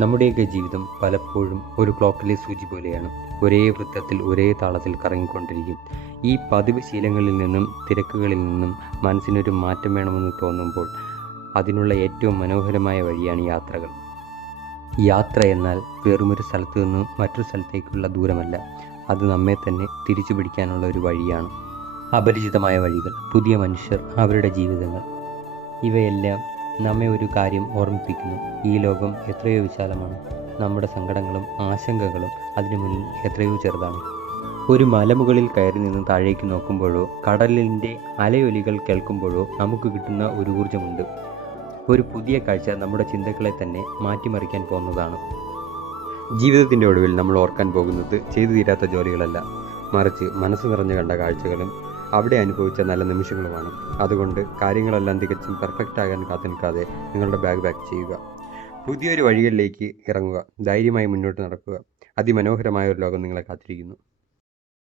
നമ്മുടെയൊക്കെ ജീവിതം പലപ്പോഴും ഒരു ക്ലോക്കിലെ സൂചി പോലെയാണ്. ഒരേ വൃത്തത്തിൽ ഒരേ താളത്തിൽ കറങ്ങിക്കൊണ്ടിരിക്കും. ഈ പതിവ് ശീലങ്ങളിൽ നിന്നും തിരക്കുകളിൽ നിന്നും മനസ്സിനൊരു മാറ്റം വേണമെന്ന് തോന്നുമ്പോൾ അതിനുള്ള ഏറ്റവും മനോഹരമായ വഴിയാണ് യാത്രകൾ. യാത്ര എന്നാൽ വെറുമൊരു സ്ഥലത്തു നിന്നും മറ്റൊരു സ്ഥലത്തേക്കുള്ള ദൂരമല്ല, അത് നമ്മെ തന്നെ തിരിച്ചു പിടിക്കാനുള്ള ഒരു വഴിയാണ്. അപരിചിതമായ വഴികൾ, പുതിയ മനുഷ്യർ, അവരുടെ ജീവിതങ്ങൾ, ഇവയെല്ലാം നമ്മെ ഒരു കാര്യം ഓർമ്മിപ്പിക്കുന്നു: ഈ ലോകം എത്രയോ വിശാലമാണ്. നമ്മുടെ സങ്കടങ്ങളും ആശങ്കകളും അതിനു മുന്നിൽ എത്രയോ ചെറുതാണ്. ഒരു മലമുകളിൽ കയറി നിന്ന് താഴേക്ക് നോക്കുമ്പോഴോ കടലിൻ്റെ അലയൊലികൾ കേൾക്കുമ്പോഴോ നമുക്ക് കിട്ടുന്ന ഒരു ഊർജ്ജമുണ്ട്. ഒരു പുതിയ കാഴ്ച നമ്മുടെ ചിന്തകളെ തന്നെ മാറ്റിമറിക്കാൻ പോകുന്നതാണ്. ജീവിതത്തിൻ്റെ ഒടുവിൽ നമ്മൾ ഓർക്കാൻ പോകുന്നത് ചെയ്തു തീരാത്ത ജോലികളല്ല, മറിച്ച് മനസ്സ് നിറഞ്ഞു കണ്ട കാഴ്ചകളും അവിടെ അനുഭവിച്ച നല്ല നിമിഷങ്ങളുമാണ്. അതുകൊണ്ട് കാര്യങ്ങളെല്ലാം തികച്ചും പെർഫെക്റ്റ് ആകാൻ കാത്തു നിൽക്കാതെ നിങ്ങളുടെ ബാഗ് പാക്ക് ചെയ്യുക. പുതിയൊരു വഴികളിലേക്ക് ഇറങ്ങുക. ധൈര്യമായി മുന്നോട്ട് നടക്കുക. അതിമനോഹരമായ ഒരു ലോകം നിങ്ങളെ കാത്തിരിക്കുന്നു.